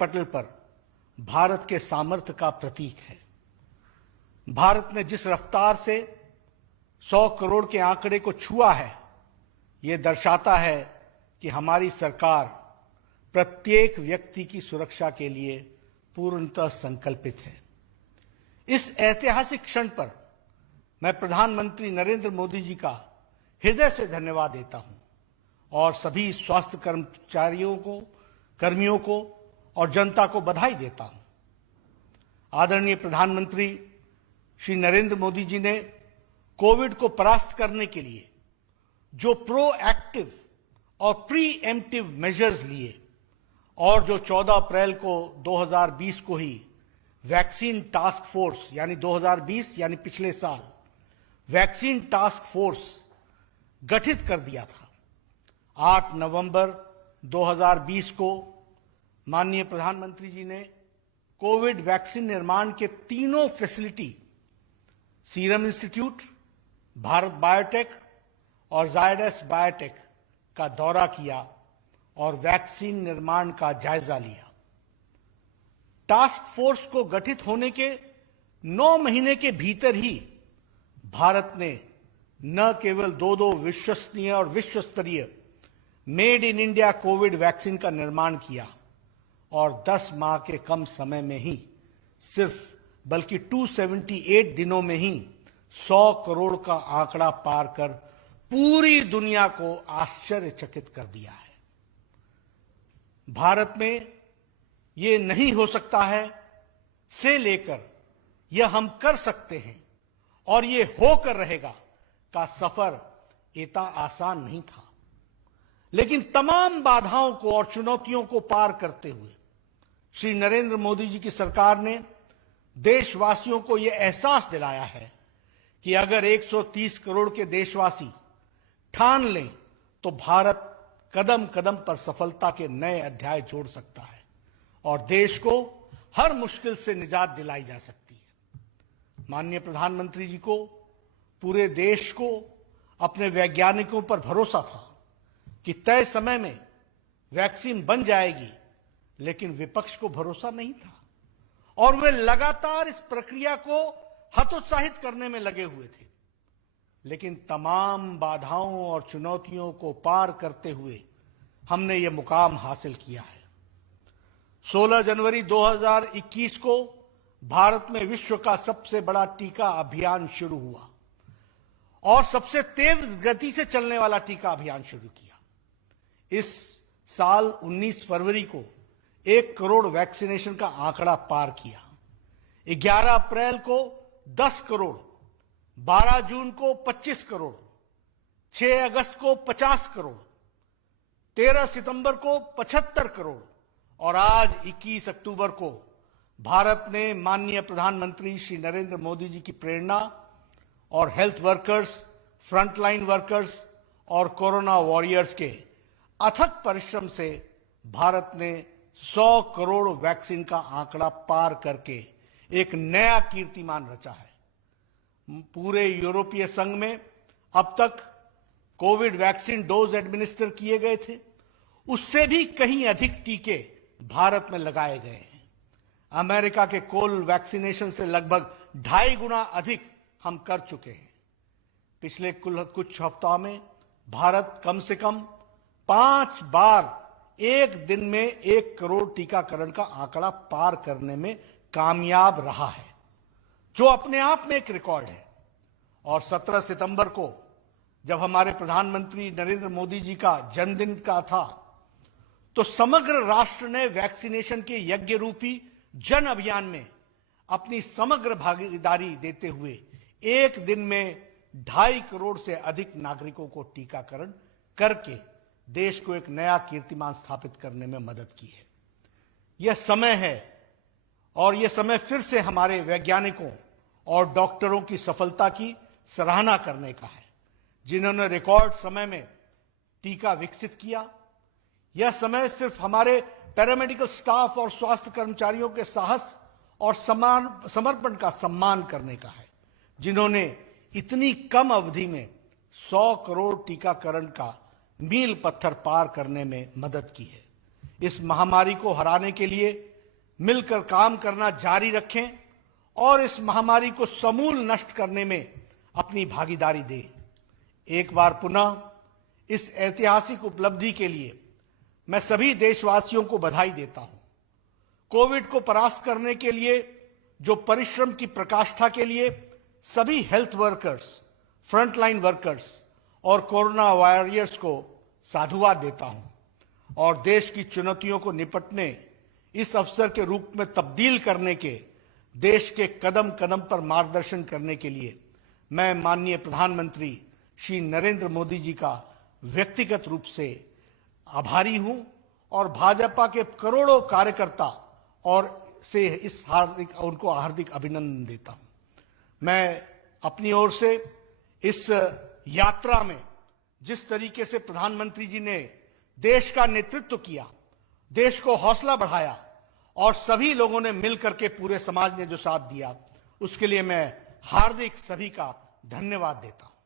पटल पर भारत के सामर्थ्य का प्रतीक है। भारत ने जिस रफ्तार से 100 करोड़ के आंकड़े को छुआ है, ये दर्शाता है कि हमारी सरकार प्रत्येक व्यक्ति की सुरक्षा के लिए पूर्णतः संकल्पित है। इस ऐतिहासिक क्षण पर मैं प्रधानमंत्री नरेंद्र मोदी जी का हृदय से धन्यवाद देता हूं और सभी स्वास्थ्य कर्मियों को और जनता को बधाई देता हूं। आदरणीय प्रधानमंत्री श्री नरेंद्र मोदी जी ने कोविड को परास्त करने के लिए जो प्रोएक्टिव और प्रीएम्प्टिव मेजर्स लिए और जो 14 अप्रैल को 2020 को ही वैक्सीन टास्क फोर्स यानी 2020 यानी पिछले साल वैक्सीन टास्क फोर्स गठित कर दिया था। 8 नवंबर 2020 को माननीय प्रधानमंत्री जी ने कोविड वैक्सीन निर्माण के तीनों facility serum institute, Bharat biotech और जायडस बायोटेक का दौरा किया और वैक्सीन निर्माण का जायजा लिया। टास्क फोर्स को गठित होने के 9 महीने के भीतर ही भारत ने न केवल दो विश्वसनीय और विश्वस्तरीय made in India Covid vaccine का निर्माण किया और 10 माह के कम समय में ही बल्कि 278 दिनों में ही 100 करोड़ का आंकड़ा पार कर पूरी दुनिया को आश्चर्यचकित कर दिया है। भारत में ये नहीं हो सकता है से लेकर यह हम कर सकते हैं और ये होकर रहेगा का सफर इतना आसान नहीं था, लेकिन तमाम बाधाओं को और चुनौतियों को पार करते हुए श्री नरेंद्र मोदी जी की सरकार ने देशवासियों को यह एहसास दिलाया है कि अगर 130 करोड़ के देशवासी ठान लें तो भारत कदम कदम पर सफलता के नए अध्याय जोड़ सकता है और देश को हर मुश्किल से निजात दिलाई जा सकती है। माननीय प्रधानमंत्री जी को, पूरे देश को अपने वैज्ञानिकों पर भरोसा था कि तय समय में वैक्सीन बन जाएगी, लेकिन विपक्ष को भरोसा नहीं था और वे लगातार इस प्रक्रिया को हतोत्साहित करने में लगे हुए थे। लेकिन तमाम बाधाओं और चुनौतियों को पार करते हुए हमने ये मुकाम हासिल किया है। 16 जनवरी 2021 को भारत में विश्व का सबसे बड़ा टीका अभियान शुरू हुआ और सबसे तेज गति से चलने वाला टीका अभियान शुरू किया। इस साल 19 फरवरी को 1 करोड़ वैक्सीनेशन का आंकड़ा पार किया। 11 अप्रैल को 10 करोड़, 12 जून को 25 करोड़, 6 अगस्त को 50 करोड़, 13 सितंबर को 75 करोड़ और आज 21 अक्टूबर को भारत ने माननीय प्रधानमंत्री श्री नरेंद्र मोदी जी की प्रेरणा और हेल्थ वर्कर्स, फ्रंटलाइन वर्कर्स और कोरोना वॉरियर्स के अथक परिश्रम से भारत ने 100 करोड़ वैक्सीन का आंकड़ा पार करके एक नया कीर्तिमान रचा है। पूरे यूरोपीय संघ में अब तक कोविड वैक्सीन डोज एडमिनिस्टर किए गए थे, उससे भी कहीं अधिक टीके भारत में लगाए गए हैं। अमेरिका के कोल वैक्सीनेशन से लगभग 2.5 गुना अधिक हम कर चुके हैं। पिछले कुछ हफ्तों में भारत कम से कम 5 बार एक दिन में 1 करोड़ टीकाकरण का आंकड़ा पार करने में कामयाब रहा है, जो अपने आप में एक रिकॉर्ड है। और 17 सितंबर को जब हमारे प्रधानमंत्री नरेंद्र मोदी जी का जन्मदिन का था, तो समग्र राष्ट्र ने वैक्सीनेशन के यज्ञ रूपी जन अभियान में अपनी समग्र भागीदारी देते हुए एक दिन में 2.5 करोड़ से अधिक नागरिकों को टीकाकरण करके देश को एक नया कीर्तिमान स्थापित करने में मदद की है। यह समय है और यह समय फिर से हमारे वैज्ञानिकों और डॉक्टरों की सफलता की सराहना करने का है, जिन्होंने रिकॉर्ड समय में टीका विकसित किया। यह समय सिर्फ हमारे पैरामेडिकल स्टाफ और स्वास्थ्य कर्मचारियों के साहस और समर्पण का सम्मान करने का है, जिन्होंने इतनी कम अवधि में 100 करोड़ टीकाकरण का मील पत्थर पार करने में मदद की है। इस महामारी को हराने के लिए मिलकर काम करना जारी रखें और इस महामारी को समूल नष्ट करने में अपनी भागीदारी दें। एक बार पुनः इस ऐतिहासिक उपलब्धि के लिए मैं सभी देशवासियों को बधाई देता हूं। कोविड को परास्त करने के लिए जो परिश्रम की प्रकाष्ठा के लिए सभी हेल्थ वर्कर्स, फ्रंटलाइन वर्कर्स और कोरोना वॉरियर्स को साधुवाद देता हूं और देश की चुनौतियों को निपटने इस अवसर के रूप में तब्दील करने के देश के कदम कदम पर मार्गदर्शन करने के लिए मैं माननीय प्रधानमंत्री श्री नरेंद्र मोदी जी का व्यक्तिगत रूप से आभारी हूं और भाजपा के करोड़ों कार्यकर्ता और से उनको हार्दिक अभिनंदन देता हूं। मैं अपनी ओर से इस यात्रा में जिस तरीके से प्रधानमंत्री जी ने देश का नेतृत्व किया, देश को हौसला बढ़ाया और सभी लोगों ने मिलकर के पूरे समाज ने जो साथ दिया, उसके लिए मैं हार्दिक सभी का धन्यवाद देता हूं।